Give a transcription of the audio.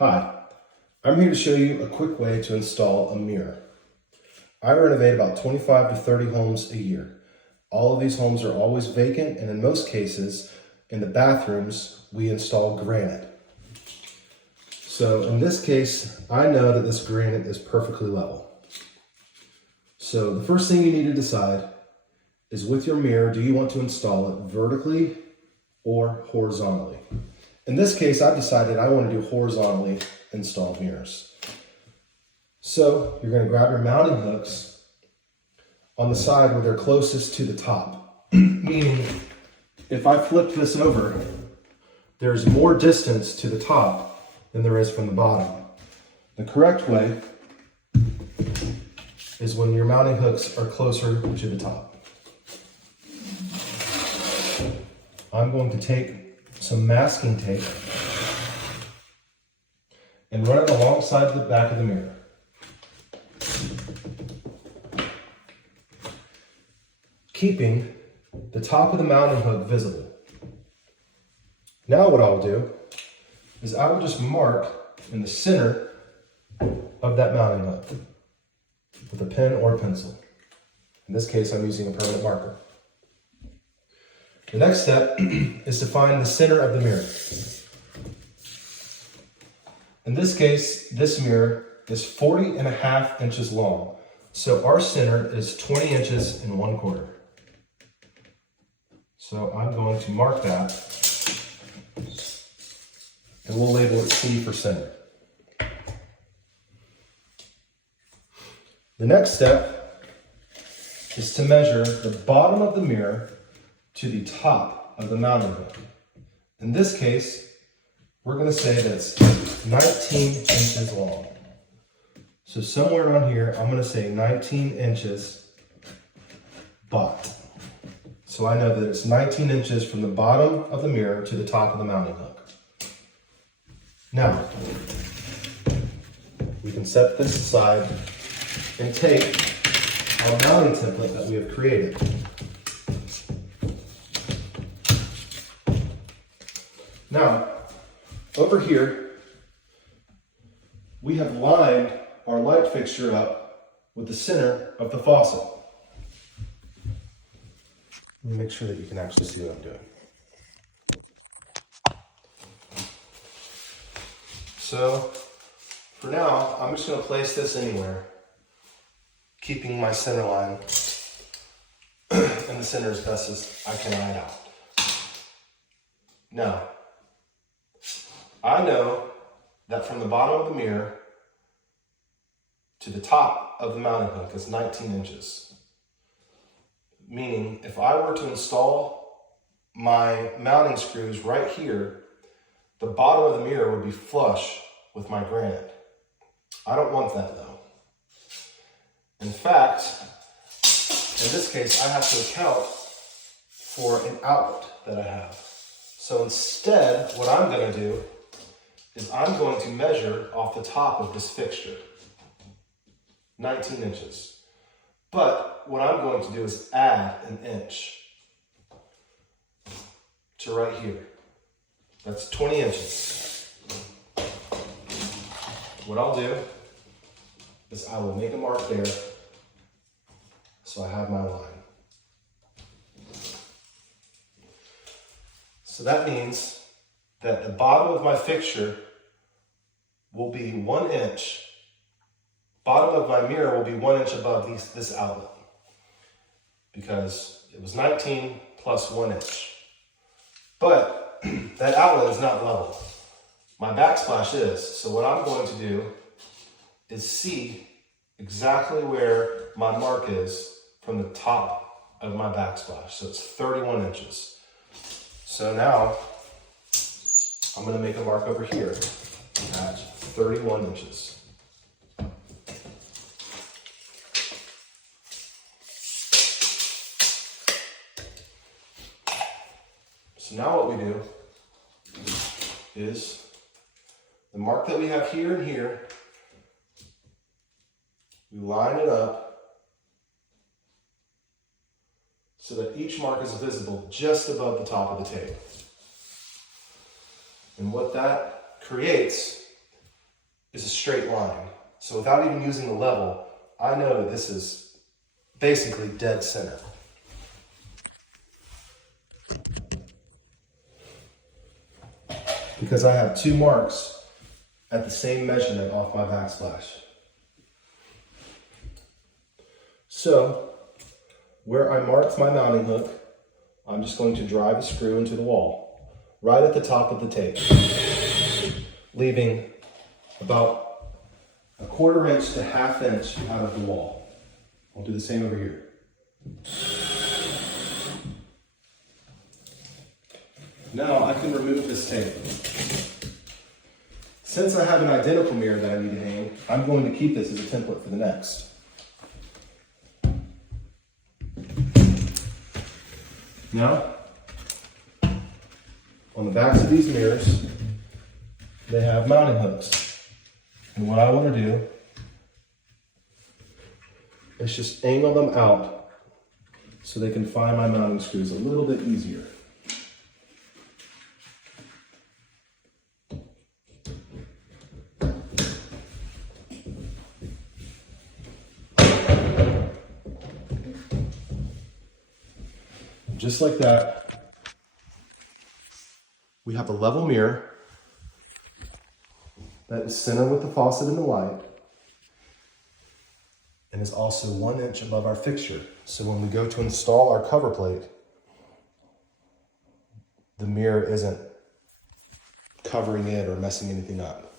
Hi, I'm here to show you a quick way to install a mirror. I renovate about 25 to 30 homes a year. All of these homes are always vacant, and in most cases, in the bathrooms, we install granite. So in this case, I know that this granite is perfectly level. So the first thing you need to decide is, with your mirror, do you want to install it vertically or horizontally? In this case, I've decided I want to do horizontally installed mirrors. So you're going to grab your mounting hooks on the side where they're closest to the top. Meaning, if I flip this over, there's more distance to the top than there is from the bottom. The correct way is when your mounting hooks are closer to the top. I'm going to take some masking tape and run it alongside the back of the mirror. Keeping the top of the mounting hook visible. Now what I'll do is I will just mark in the center of that mounting hook with a pen or pencil. In this case, I'm using a permanent marker. The next step is to find the center of the mirror. In this case, this mirror is 40.5 inches long. So our center is 20 inches and 1/4. So I'm going to mark that, and we'll label it C for center. The next step is to measure the bottom of the mirror to the top of the mounting hook. In this case, we're going to say that it's 19 inches long. So somewhere around here, I'm going to say 19 inches bot. So I know that it's 19 inches from the bottom of the mirror to the top of the mounting hook. Now, we can set this aside and take our mounting template that we have created. Now, over here, we have lined our light fixture up with the center of the faucet. Let me make sure that you can actually see what I'm doing. So, for now, I'm just going to place this anywhere, keeping my center line in the center as best as I can eye it out. Now, I know that from the bottom of the mirror to the top of the mounting hook is 19 inches. Meaning, if I were to install my mounting screws right here, the bottom of the mirror would be flush with my granite. I don't want that though. In fact, in this case, I have to account for an outlet that I have. So instead, what I'm going to do is I'm going to measure off the top of this fixture, 19 inches. But what I'm going to do is add an inch to right here. That's 20 inches. What I'll do is I will make a mark there so I have my line. So that means that the bottom of my fixture will be 1 inch. Bottom of my mirror will be 1 inch above this outlet, because it was 19 plus 1 inch. But that outlet is not level. My backsplash is. So what I'm going to do is see exactly where my mark is from the top of my backsplash. So it's 31 inches. So now I'm going to make a mark over here at 31 inches. So now what we do is the mark that we have here and here, we line it up so that each mark is visible just above the top of the tape. And what that creates is a straight line. So without even using the level, I know that this is basically dead center. Because I have two marks at the same measurement off my backsplash. So, where I marked my mounting hook, I'm just going to drive a screw into the wall, right at the top of the tape, leaving about a 1/4 inch to 1/2 inch out of the wall. I'll do the same over here. Now I can remove this tape. Since I have an identical mirror that I need to hang, I'm going to keep this as a template for the next. Now, on the backs of these mirrors, they have mounting hooks. And what I want to do is just angle them out so they can find my mounting screws a little bit easier. Just like that, we have a level mirror that is center with the faucet and the light, and is also 1 inch above our fixture. So when we go to install our cover plate, the mirror isn't covering it or messing anything up.